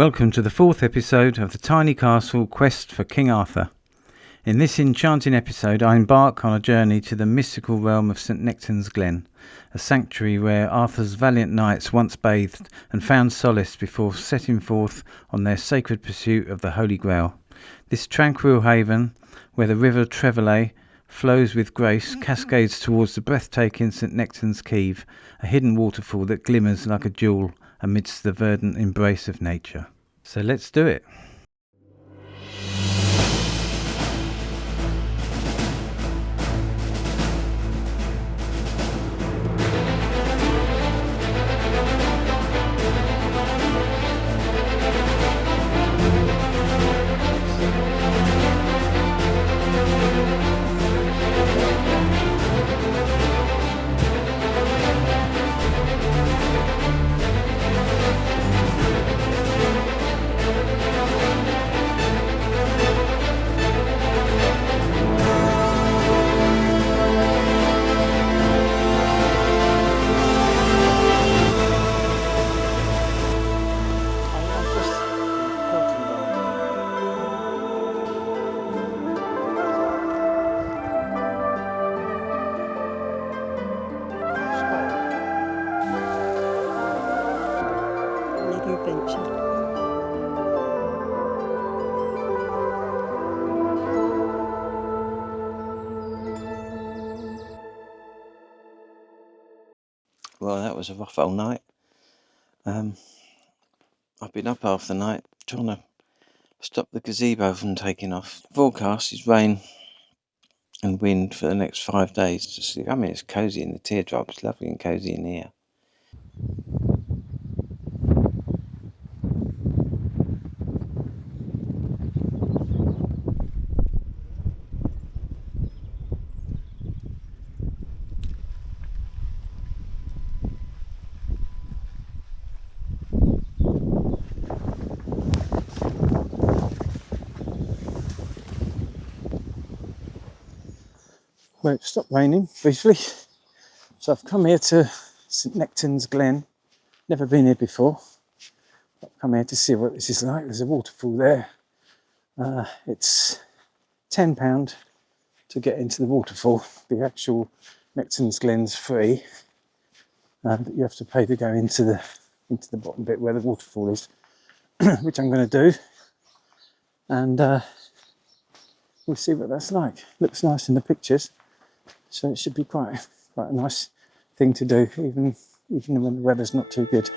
Welcome to the fourth episode of the Tiny Castle Quest for King Arthur. In this enchanting episode, I embark on a journey to the mystical realm of St. Nectan's Glen, a sanctuary where Arthur's valiant knights once bathed and found solace before setting forth on their sacred pursuit of the Holy Grail. This tranquil haven, where the River Trevillet flows with grace, cascades towards the breathtaking St. Nectan's Kieve, a hidden waterfall that glimmers like a jewel amidst the verdant embrace of nature. So let's do it. Well, that was a rough old night. I've been up half the night trying to stop the gazebo from taking off. The forecast is rain and wind for the next 5 days to sleep. I mean, it's cosy in the teardrop. It's lovely and cosy in here. Well, it stopped raining briefly, so I've come here to St. Nectan's Glen. Never been here before. I've come here to see what this is like. There's a waterfall there. It's £10 to get into the waterfall. The actual Nectan's Glen's free, but you have to pay to go into the bottom bit where the waterfall is, which I'm going to do, and we'll see what that's like. Looks nice in the pictures. So it should be quite a nice thing to do, even when the weather's not too good.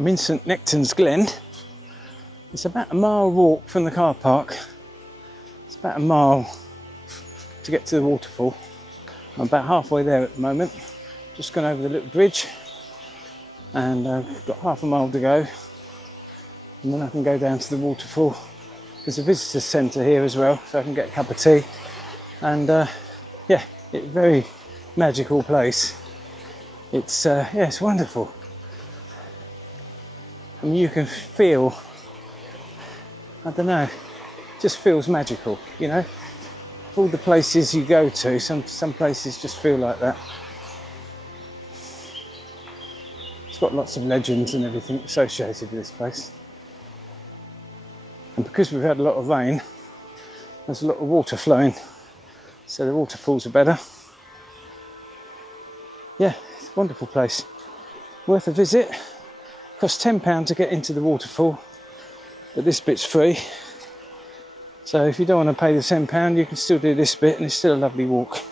I'm in St Nectan's Glen. It's about a mile walk from the car park. It's about a mile to get to the waterfall. I'm about halfway there at the moment. Just gone over the little bridge and I've got half a mile to go, and then I can go down to the waterfall. There's a visitor centre here as well, so I can get a cup of tea. And yeah, it's a very magical place. It's yeah, it's wonderful. I mean, you can feel, I don't know, it just feels magical, you know. All the places you go to, some places just feel like that. It's got lots of legends and everything associated with this place. And because we've had a lot of rain, there's a lot of water flowing, so the waterfalls are better. Yeah, it's a wonderful place. Worth a visit. Costs £10 to get into the waterfall, but this bit's free. So if you don't want to pay the £10, you can still do this bit, and it's still a lovely walk.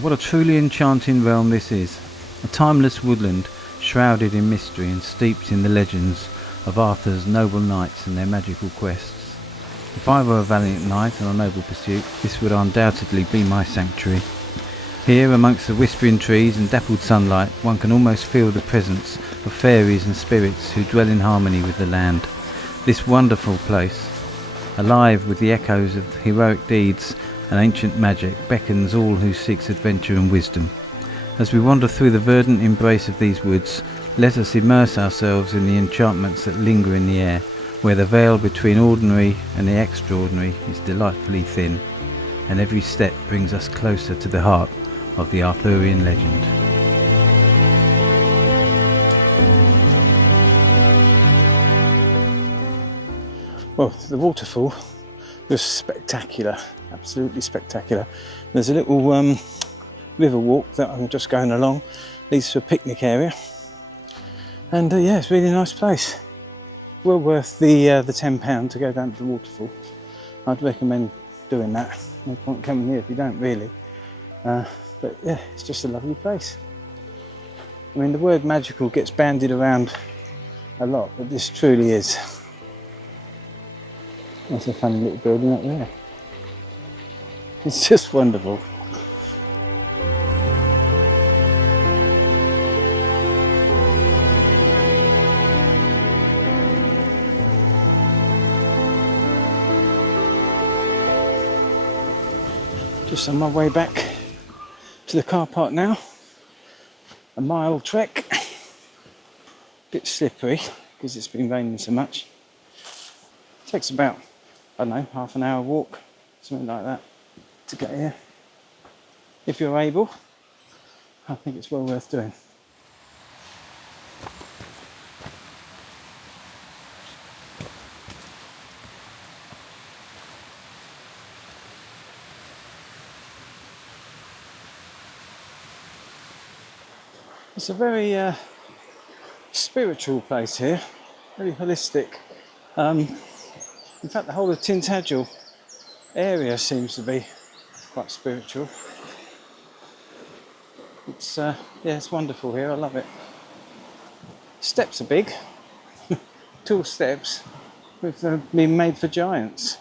What a truly enchanting realm this is, a timeless woodland shrouded in mystery and steeped in the legends of Arthur's noble knights and their magical quests. If I were a valiant knight on a noble pursuit, this would undoubtedly be my sanctuary. Here, amongst the whispering trees and dappled sunlight, one can almost feel the presence of fairies and spirits who dwell in harmony with the land. This wonderful place, alive with the echoes of heroic deeds and ancient magic, beckons all who seeks adventure and wisdom. As we wander through the verdant embrace of these woods, let us immerse ourselves in the enchantments that linger in the air, where the veil between ordinary and the extraordinary is delightfully thin, and every step brings us closer to the heart of the Arthurian legend. Well, the waterfall was spectacular, absolutely spectacular. There's a little river walk that I'm just going along, leads to a picnic area, and yeah, it's a really nice place. Well worth the £10 to go down to the waterfall. I'd recommend doing that. No point coming here if you don't really. But yeah, it's just a lovely place. I mean, the word magical gets bandied around a lot, but this truly is. That's a funny little building up there. It's just wonderful. Just on my way back to the car park now. A mile trek. Bit slippery because it's been raining so much. Takes about, I don't know, half an hour walk, something like that, to get here. If you're able, I think it's well worth doing. It's a very spiritual place here, very holistic. In fact, the whole of Tintagel area seems to be quite spiritual. It's yeah, it's wonderful here. I love it. Steps are big, tall steps, with been made for giants.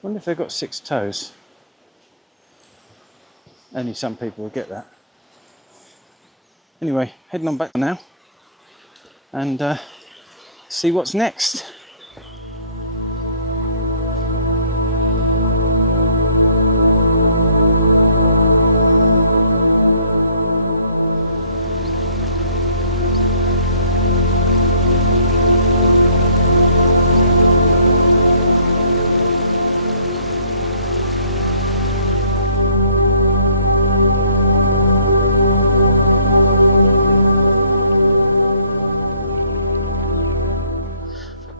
Wonder if they've got 6 toes. Only some people will get that. Anyway, heading on back now and see what's next.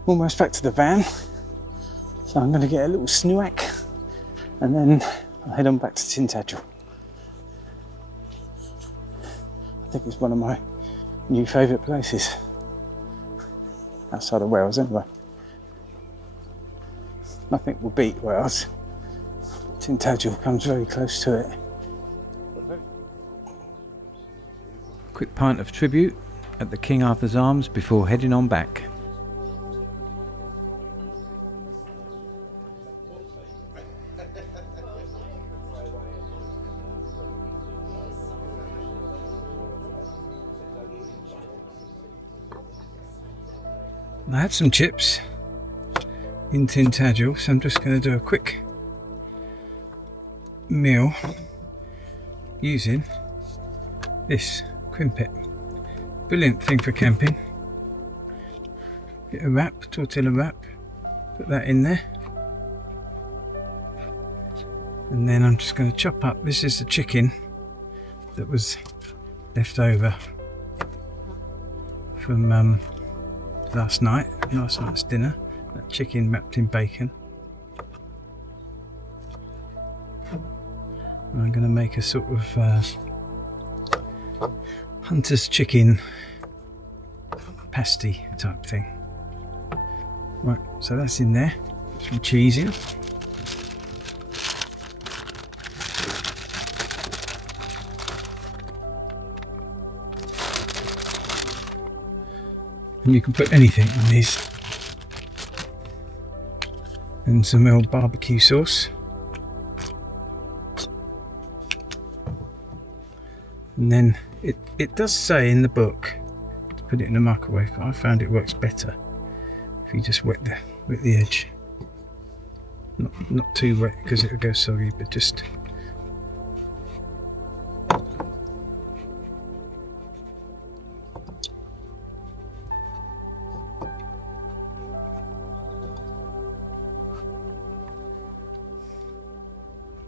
Almost back to the van, so I'm going to get a little snack and then I'll head on back to Tintagel. I think it's one of my new favourite places, outside of Wales anyway. Nothing will beat Wales, but Tintagel comes very close to it. Quick pint of tribute at the King Arthur's Arms before heading on back. I had some chips in Tintagel, so I'm just going to do a quick meal using this crimpet. Brilliant thing for camping. Get a wrap, tortilla wrap, put that in there, and then I'm just going to chop up. This is the chicken that was left over from last night's dinner. That chicken wrapped in bacon. And I'm going to make a sort of hunter's chicken pasty type thing. Right, so that's in there. Put some cheese in. And you can put anything on these. And some old barbecue sauce. And then it does say in the book to put it in the microwave, but I found it works better if you just wet the edge. Not too wet because it'll go soggy, but just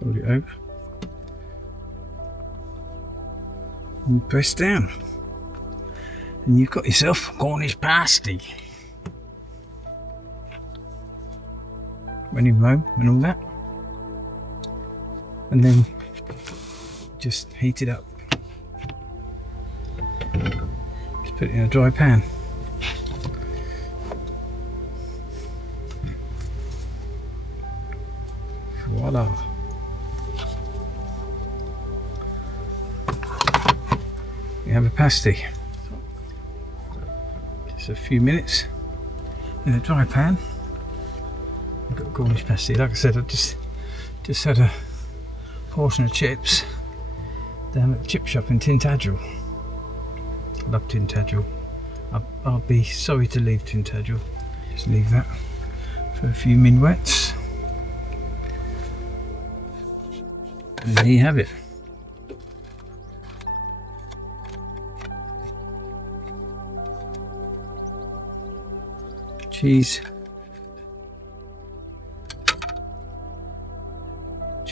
hold it over and press down, and you've got yourself Cornish pasty. When in Rome and all that, and then just heat it up. Just put it in a dry pan. Voila. You have a pasty. Just a few minutes in a dry pan. I've got Cornish pasty. Like I said, I just had a portion of chips down at the chip shop in Tintagel. I love Tintagel. I'll be sorry to leave Tintagel. Just leave that for a few minuets. And there you have it. Cheese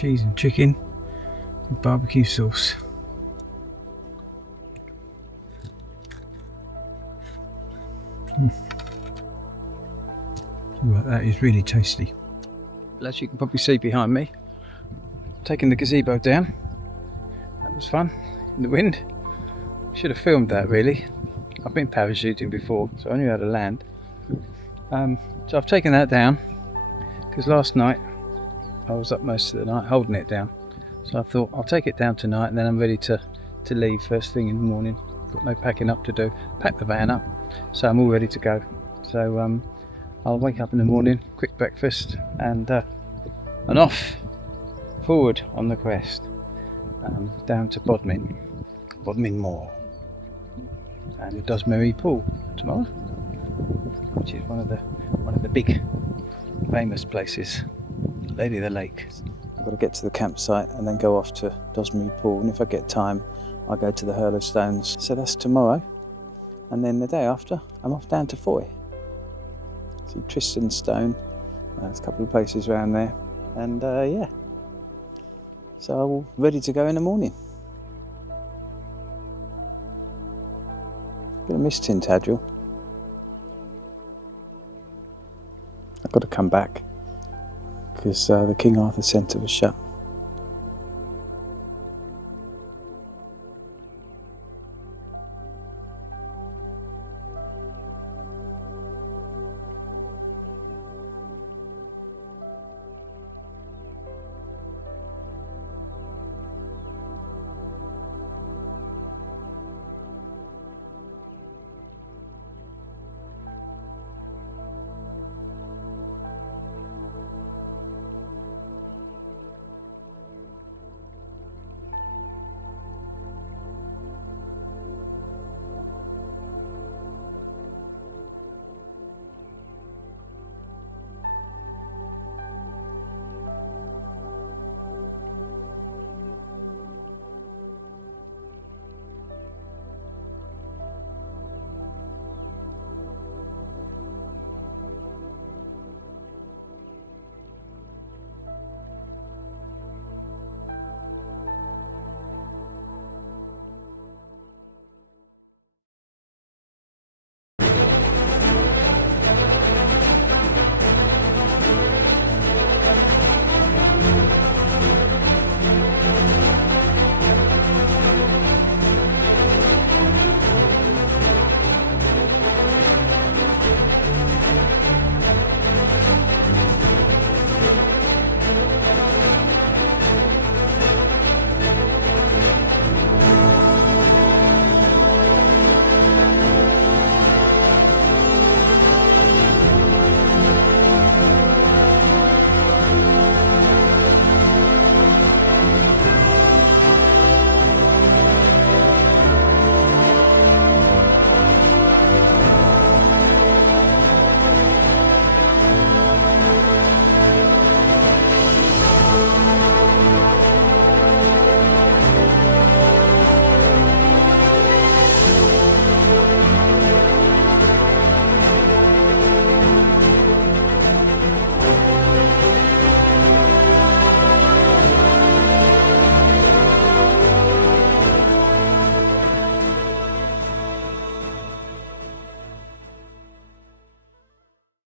and chicken with barbecue sauce. Well, that is really tasty. Well, as you can probably see behind me, taking the gazebo down. That was fun in the wind. Should have filmed that really. I've been parachuting before, so I knew how to land. So I've taken that down because last night I was up most of the night holding it down, so I thought I'll take it down tonight and then I'm ready to leave first thing in the morning. Got no packing up to do. Pack the van up, so I'm all ready to go. So I'll wake up in the morning, quick breakfast, and off forward on the crest down to Bodmin Moor and the Dosmery Pool tomorrow, which is one of the big famous places. Lady of the Lake. I've got to get to the campsite and then go off to Dosmery Pool, and if I get time I'll go to the Hurl of Stones. So that's tomorrow, and then the day after I'm off down to Foy. See Tristan Stone, there's a couple of places around there, and yeah, so I'm all ready to go in the morning. I'm going to miss Tintagel. I've got to come back because the King Arthur Centre was shut.